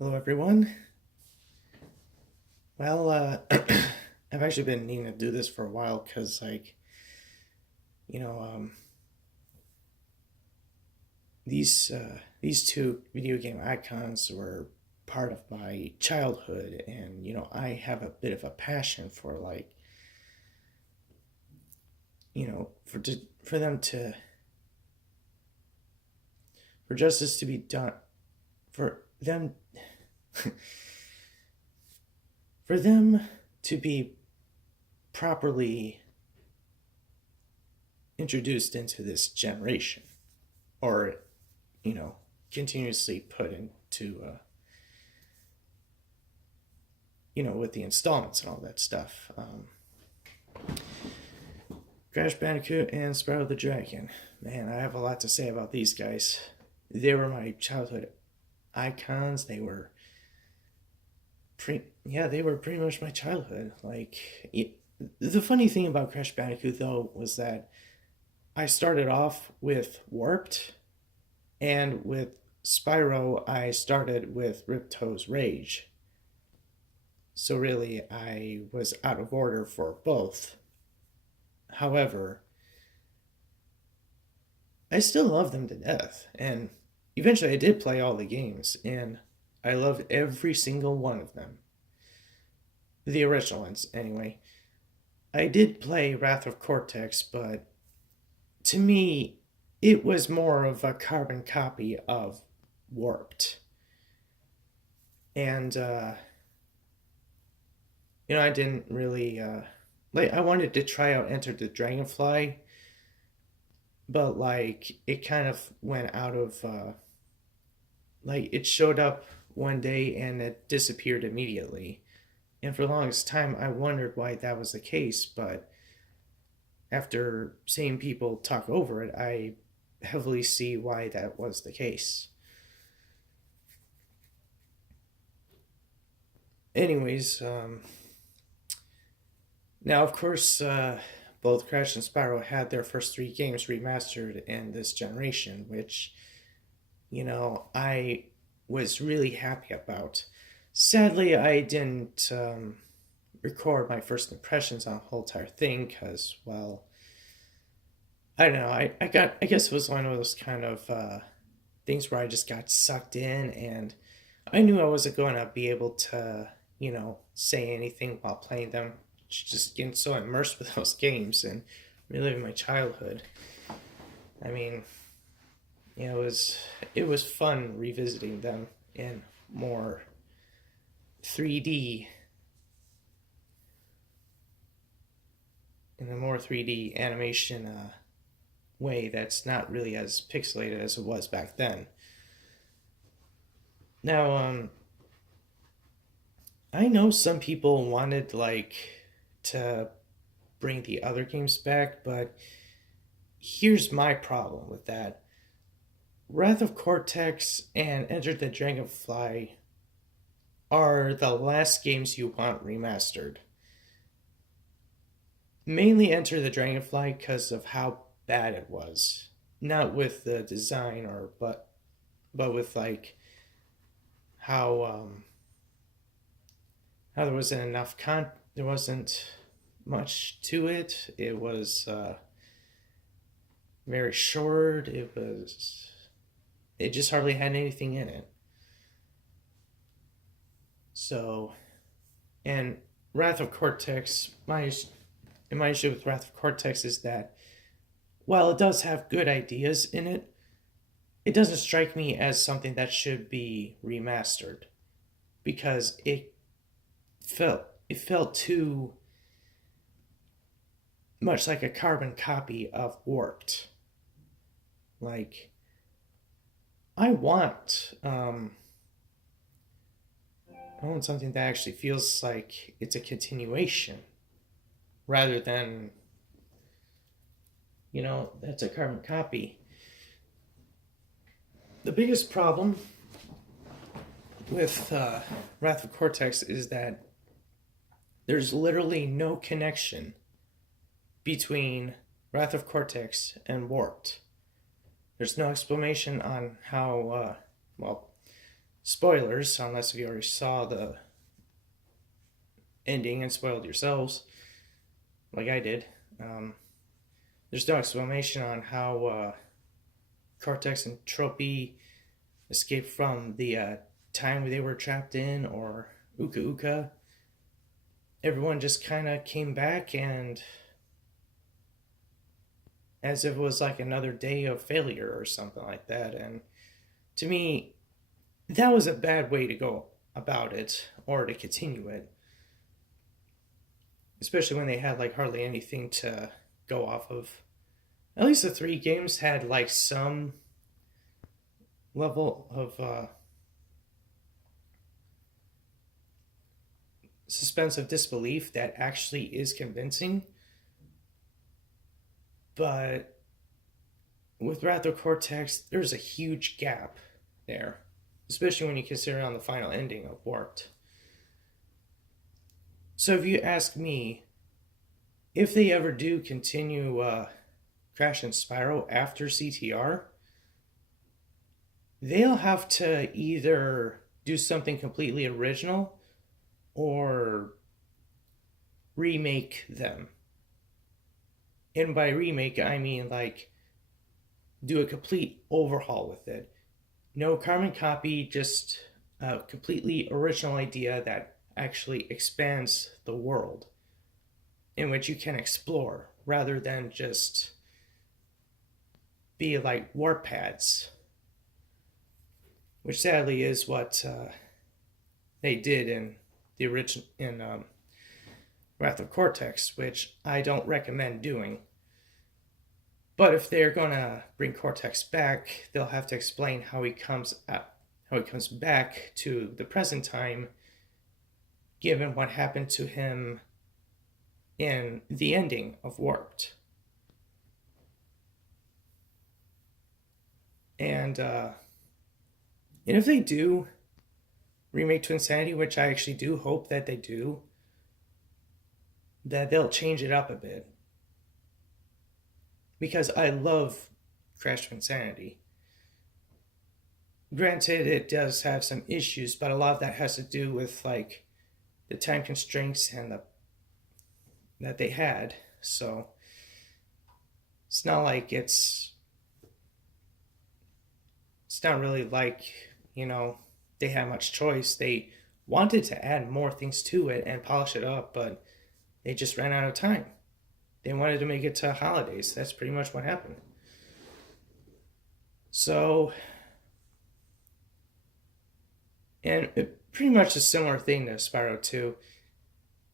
Hello, everyone. Well, I've actually been needing to do this for a while because, you know, um, these two video game icons were part of my childhood, and I have a bit of a passion for for them to for justice to be done for them for them to be properly introduced into this generation, or you know, continuously put into, with the installments and all that stuff. Crash Bandicoot and Spyro the Dragon. Man, I have a lot to say about these guys. They were my childhood icons. They were pretty much my childhood. The funny thing about Crash Bandicoot though was that I started off with Warped, and with Spyro, I started with Ripto's Rage. So really, I was out of order for both. However, I still love them to death, and eventually I did play all the games, and I loved every single one of them. The original ones, anyway. I did play Wrath of Cortex, but to me, it was more of a carbon copy of Warped. And, I didn't really, I wanted to try out Enter the Dragonfly, but, it kind of went out of, it showed up one day and it disappeared immediately. And for the longest time, I wondered why that was the case, but after seeing people talk over it, I heavily see why that was the case. Anyways, now of course, both Crash and Spyro had their first three games remastered in this generation, which, I was really happy about. Sadly, I didn't record my first impressions on the whole entire thing because, well, I don't know. I guess it was one of those kind of things where I just got sucked in, and I knew I wasn't going to be able to, say anything while playing them. Just getting so immersed with those games and reliving my childhood. I mean, it was fun revisiting them in more 3D in a more 3D animation way that's not really as pixelated as it was back then. Now, I know some people wanted to bring the other games back, but here's my problem with that. Wrath of Cortex and Enter the Dragonfly are the last games you want remastered. Mainly Enter the Dragonfly because of how bad it was. Not with the design but with how how there wasn't much to it. It was very short. It just hardly had anything in it. So, and Wrath of Cortex, my issue with Wrath of Cortex is that while it does have good ideas in it, it doesn't strike me as something that should be remastered because it felt too much like a carbon copy of Warped. Like, I want I want something that actually feels like it's a continuation rather than, that's a carbon copy. The biggest problem with Wrath of Cortex is that there's literally no connection between Wrath of Cortex and Warped. There's no explanation on how, spoilers, unless if you already saw the ending and spoiled yourselves, like I did. Um, there's no explanation on how Cortex and Tropy escaped from the time they were trapped in, or Uka Uka. Everyone just kind of came back, and as if it was like another day of failure or something like that. And to me, that was a bad way to go about it or to continue it, especially when they had like hardly anything to go off of. At least the three games had like some level of suspense of disbelief that actually is convincing. But with Wrath of Cortex, there's a huge gap there, especially when you consider on the final ending of Warped. So if you ask me, if they ever do continue Crash and Spyro after CTR, they'll have to either do something completely original or remake them. And by remake, I mean like do a complete overhaul with it. No carbon copy, just a completely original idea that actually expands the world in which you can explore rather than just be like warp pads, which sadly is what they did in the original in Wrath of Cortex, which I don't recommend doing. But if they're gonna bring Cortex back, they'll have to explain how he comes back to the present time, given what happened to him in the ending of Warped. And if they do remake Twinsanity, which I actually do hope that they do, that they'll change it up a bit. Because I love Crash Twinsanity. Granted, it does have some issues, but a lot of that has to do with like the time constraints and that they had. So it's not like it's not really like, they had much choice. They wanted to add more things to it and polish it up, but they just ran out of time. They wanted to make it to holidays. That's pretty much what happened. So, and pretty much a similar thing to Spyro 2.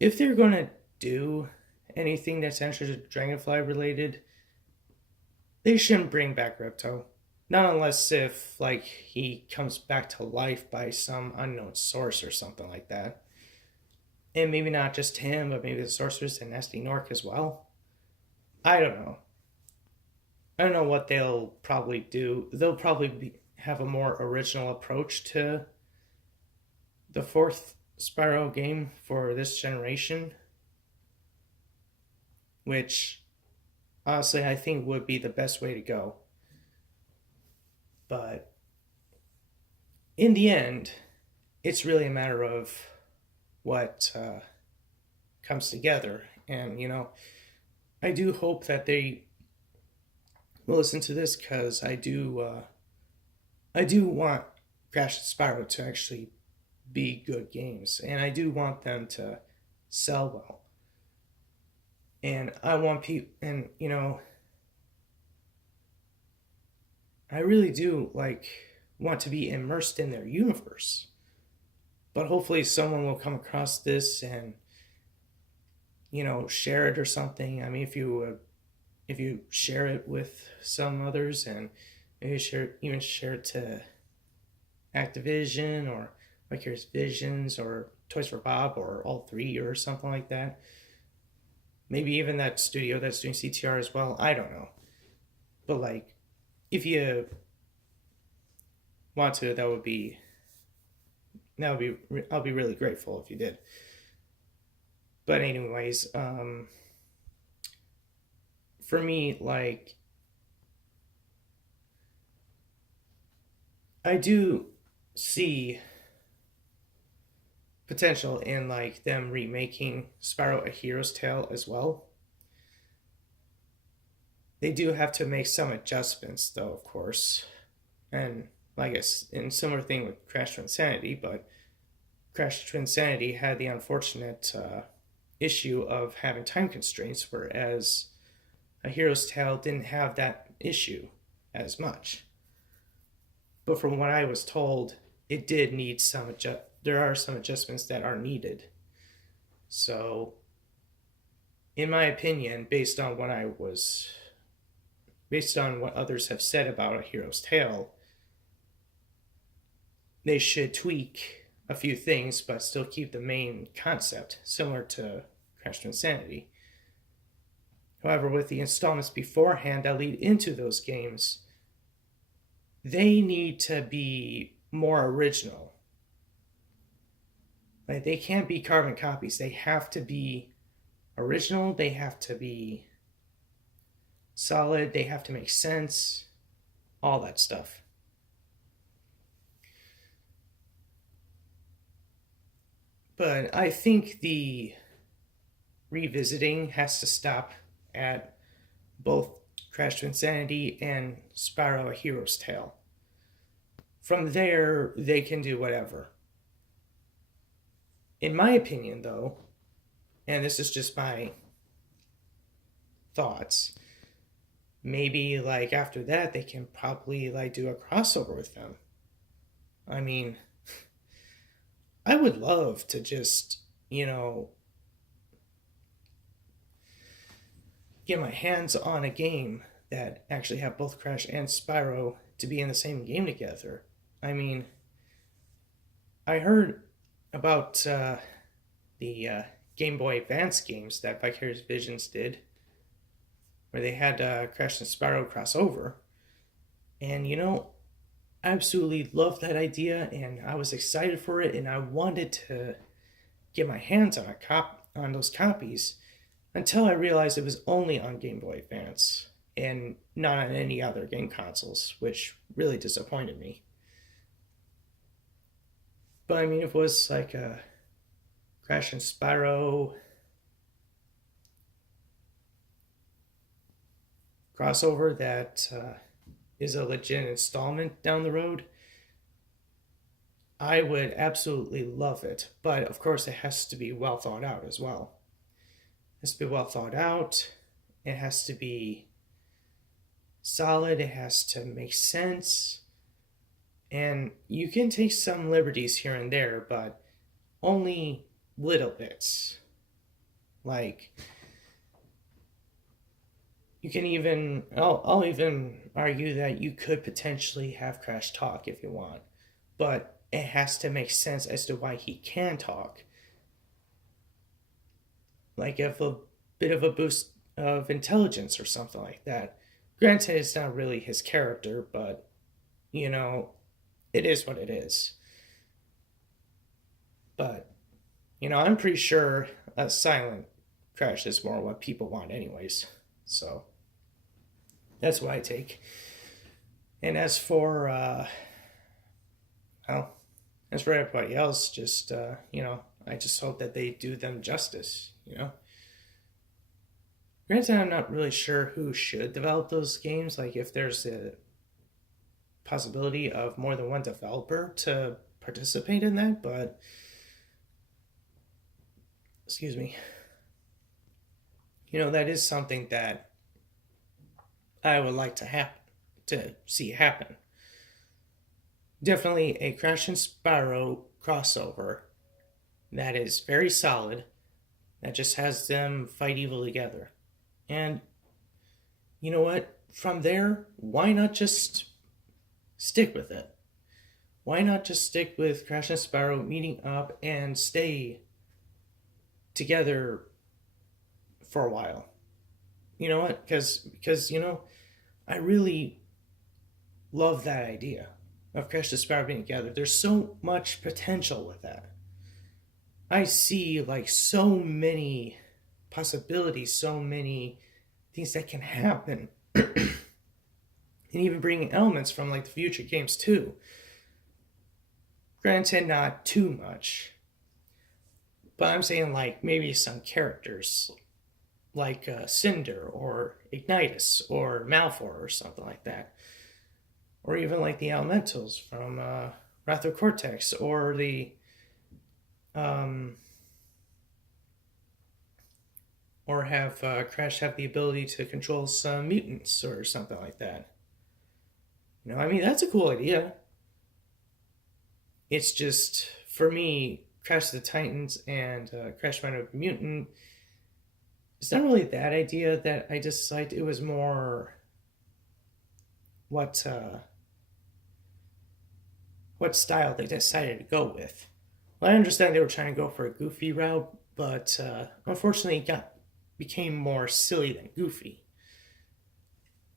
If they're going to do anything that's Enter the Dragonfly related, they shouldn't bring back Ripto. Not unless if, like, he comes back to life by some unknown source or something like that. And maybe not just him, but maybe the sorceress and Nasty Nork as well. I don't know. I don't know what they'll probably do. They'll probably have a more original approach to the fourth Spyro game for this generation, which honestly I think would be the best way to go. But in the end, it's really a matter of what comes together. And, I do hope that they will listen to this, because I do want Crash and Spyro to actually be good games. And I do want them to sell well. And I want people, and, I really do want to be immersed in their universe. But hopefully someone will come across this and share it or something. I mean, if you share it with some others, and maybe share it to Activision or Vicarious Visions or Toys for Bob or all three or something like that. Maybe even that studio that's doing CTR as well. I don't know. But if you want to, I'll be really grateful if you did. But anyways, for me, I do see potential in like them remaking Spyro a Hero's Tale as well. They do have to make some adjustments, though, of course, and I guess in similar thing with Crash to Insanity, but Crash to Insanity had the unfortunate issue of having time constraints, whereas A Hero's Tale didn't have that issue as much. But from what I was told, it did need some there are some adjustments that are needed. So, in my opinion, based on what others have said about A Hero's Tale, they should tweak a few things but still keep the main concept, similar to Crash to Insanity. However, with the installments beforehand that lead into those games, they need to be more original. Like, they can't be carbon copies. They have to be original. They have to be solid. They have to make sense. All that stuff. But I think the revisiting has to stop at both Crash to Insanity and Spyro A Hero's Tale. From there, they can do whatever. In my opinion, though, and this is just my thoughts, maybe like after that they can probably like do a crossover with them. I mean, I would love to just, get my hands on a game that actually have both Crash and Spyro to be in the same game together. I mean, I heard about the Game Boy Advance games that Vicarious Visions did, where they had Crash and Spyro crossover. And I absolutely loved that idea, and I was excited for it, and I wanted to get my hands on those copies until I realized it was only on Game Boy Advance and not on any other game consoles, which really disappointed me. But I mean, if it was like a Crash and Spyro crossover that is a legit installment down the road, I would absolutely love it. But of course, it has to be well thought out as well. It has to be well thought out. It has to be solid. It has to make sense. And you can take some liberties here and there, but only little bits. Like, you can even, I'll even argue that you could potentially have Crash talk if you want, but it has to make sense as to why he can talk. Like, if a bit of a boost of intelligence or something like that. Granted, it's not really his character, but, it is what it is. But, I'm pretty sure a silent Crash is more what people want anyways. So, that's what I take. And as for, as for everybody else, just, I just hope that they do them justice, Granted, I'm not really sure who should develop those games, like if there's a possibility of more than one developer to participate in that, but excuse me, that is something that I would like to see happen. Definitely a Crash and Spyro crossover that is very solid, that just has them fight evil together. And you know what? From there, why not just stick with it? Why not just stick with Crash and Spyro meeting up and stay together for a while? You know what? Because I really love that idea of Crash and Spyro being together. There's so much potential with that. I see like so many possibilities, so many things that can happen. And even bringing elements from like the future games too. Granted, not too much, but I'm saying like maybe some characters like Cinder or Ignitus or Malfor or something like that, or even like the Elementals from Wrath of Cortex, um, or have Crash have the ability to control some mutants or something like that. I mean that's a cool idea. It's just for me, Crash of the Titans and Crash Bandicoot Mutant. It's not really that idea that I disliked. It was more what what style they decided to go with. Well, I understand they were trying to go for a goofy route, but unfortunately, it became more silly than goofy,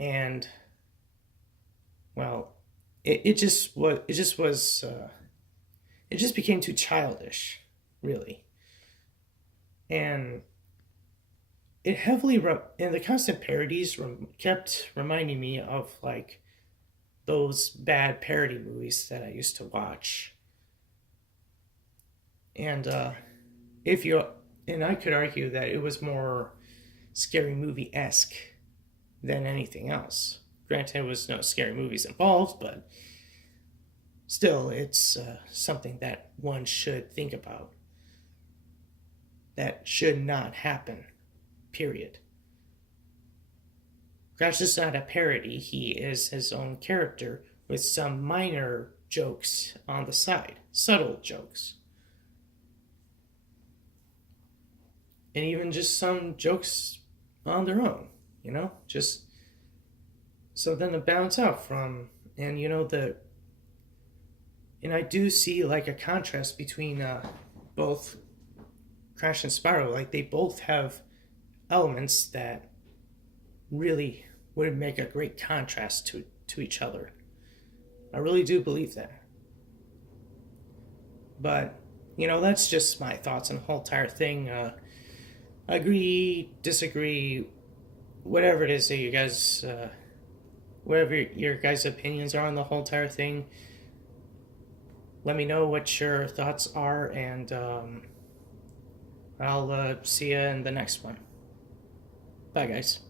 and well, it just became too childish, really, and it heavily and the constant parodies kept reminding me of like those bad parody movies that I used to watch. And if you and I could argue that it was more scary movie esque than anything else. Granted, there was no scary movies involved, but still, it's something that one should think about. That should not happen. Period. Crash is not a parody. He is his own character with some minor jokes on the side, subtle jokes. And even just some jokes on their own, just something to bounce out from. And and I do see like a contrast between both Crash and Spyro. Like they both have elements that really would make a great contrast to each other. I really do believe that. But, that's just my thoughts on the whole entire thing. Agree, disagree, whatever it is that you guys, whatever your guys' opinions are on the whole entire thing, let me know what your thoughts are, and I'll see you in the next one. Bye, guys.